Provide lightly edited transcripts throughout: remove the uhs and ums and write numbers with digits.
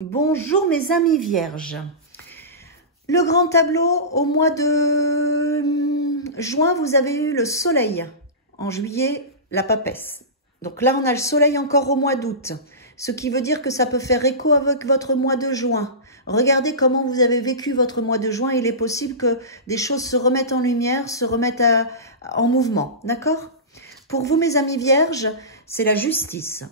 Bonjour mes amis vierges. Le grand tableau, au mois de juin, vous avez eu le soleil. En juillet, la papesse. Donc là, on a le soleil encore au mois d'août. Ce qui veut dire que ça peut faire écho avec votre mois de juin. Regardez comment vous avez vécu votre mois de juin. Il est possible que des choses se remettent en lumière, se remettent en mouvement. D'accord? Pour vous, mes amis vierges, c'est la justice.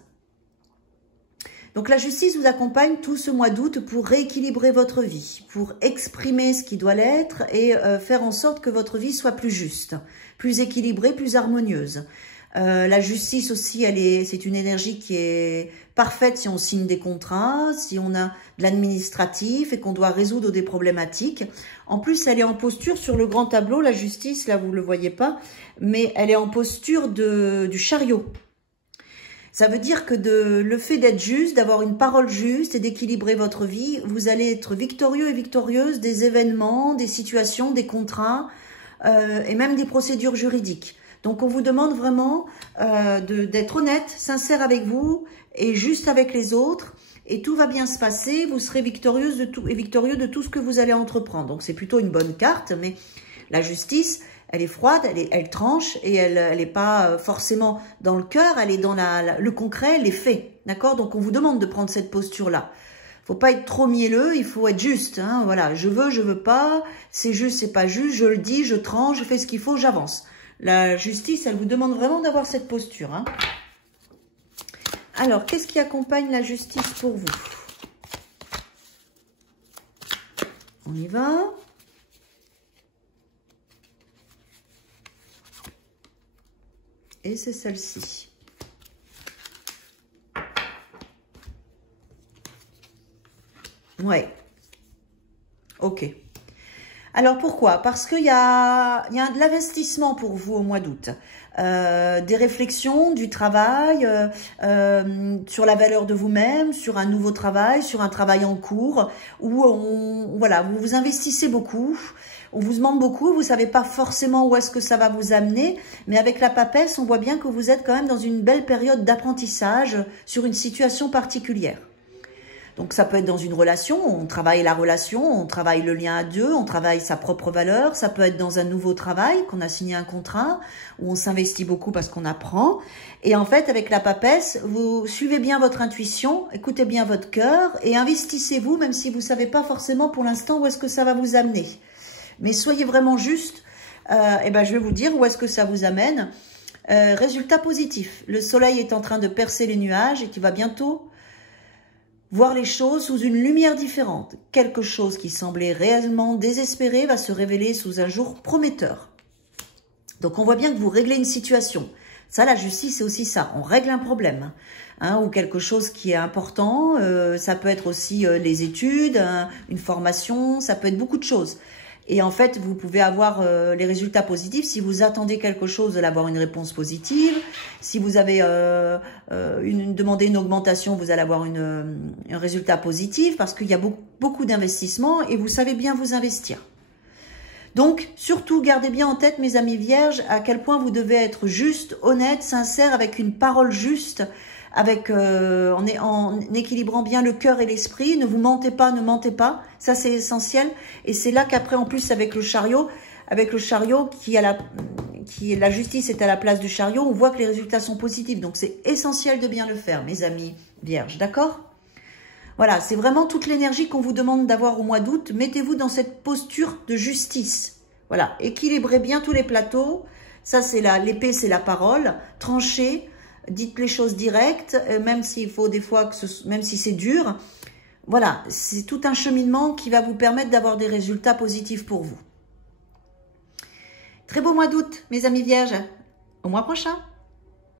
Donc la justice vous accompagne tout ce mois d'août pour rééquilibrer votre vie, pour exprimer ce qui doit l'être et faire en sorte que votre vie soit plus juste, plus équilibrée, plus harmonieuse. La justice aussi, c'est une énergie qui est parfaite si on signe des contrats, si on a de l'administratif et qu'on doit résoudre des problématiques. En plus, elle est en posture sur le grand tableau, la justice, là vous ne le voyez pas, mais elle est en posture du chariot. Ça veut dire que le fait d'être juste, d'avoir une parole juste et d'équilibrer votre vie, vous allez être victorieux et victorieuse des événements, des situations, des contrats et même des procédures juridiques. Donc on vous demande vraiment d'être honnête, sincère avec vous et juste avec les autres. Et tout va bien se passer, vous serez victorieuse de tout et victorieux de tout ce que vous allez entreprendre. Donc c'est plutôt une bonne carte, mais la justice, elle est froide, elle tranche et elle n'est pas forcément dans le cœur, elle est dans le concret, les faits. D'accord? Donc on vous demande de prendre cette posture-là. Faut pas être trop mielleux, il faut être juste. Hein, voilà, je veux pas, c'est juste, c'est pas juste, je le dis, je tranche, je fais ce qu'il faut, j'avance. La justice, elle vous demande vraiment d'avoir cette posture. Hein. Alors, qu'est-ce qui accompagne la justice pour vous? On y va. Et c'est celle-ci. Ouais. Ok. Alors pourquoi? Parce qu'il y a de l'investissement pour vous au mois d'août. Des réflexions, du travail, sur la valeur de vous-même, sur un nouveau travail, sur un travail en cours, où voilà, vous vous investissez beaucoup. On vous demande beaucoup, vous savez pas forcément où est-ce que ça va vous amener, mais avec la papesse, on voit bien que vous êtes quand même dans une belle période d'apprentissage sur une situation particulière. Donc ça peut être dans une relation, on travaille la relation, on travaille le lien à deux, on travaille sa propre valeur, ça peut être dans un nouveau travail, qu'on a signé un contrat, où on s'investit beaucoup parce qu'on apprend. Et en fait, avec la papesse, vous suivez bien votre intuition, écoutez bien votre cœur et investissez-vous, même si vous savez pas forcément pour l'instant où est-ce que ça va vous amener. Mais soyez vraiment juste, et ben je vais vous dire où est-ce que ça vous amène. Résultat positif, le soleil est en train de percer les nuages et qui va bientôt voir les choses sous une lumière différente. Quelque chose qui semblait réellement désespéré va se révéler sous un jour prometteur. Donc on voit bien que vous réglez une situation. Ça, la justice, c'est aussi ça. On règle un problème. Hein, ou quelque chose qui est important. Ça peut être aussi les études, une formation, ça peut être beaucoup de choses. Et en fait, vous pouvez avoir les résultats positifs. Si vous attendez quelque chose, vous allez avoir une réponse positive. Si vous avez demandé une augmentation, vous allez avoir un résultat positif parce qu'il y a beaucoup d'investissements et vous savez bien vous investir. Donc, surtout, gardez bien en tête, mes amis vierges, à quel point vous devez être juste, honnête, sincère, avec une parole juste, avec en équilibrant bien le cœur et l'esprit. Ne vous mentez pas, ne mentez pas. Ça, c'est essentiel. Et c'est là qu'après, en plus, avec le chariot la justice est à la place du chariot, on voit que les résultats sont positifs. Donc, c'est essentiel de bien le faire, mes amis vierges. D'accord? Voilà, c'est vraiment toute l'énergie qu'on vous demande d'avoir au mois d'août. Mettez-vous dans cette posture de justice. Voilà, équilibrez bien tous les plateaux. Ça, c'est l'épée, c'est la parole. Tranchez. Dites les choses directes, même s'il faut des fois, même si c'est dur. Voilà, c'est tout un cheminement qui va vous permettre d'avoir des résultats positifs pour vous. Très beau mois d'août, mes amis vierges. Au mois prochain.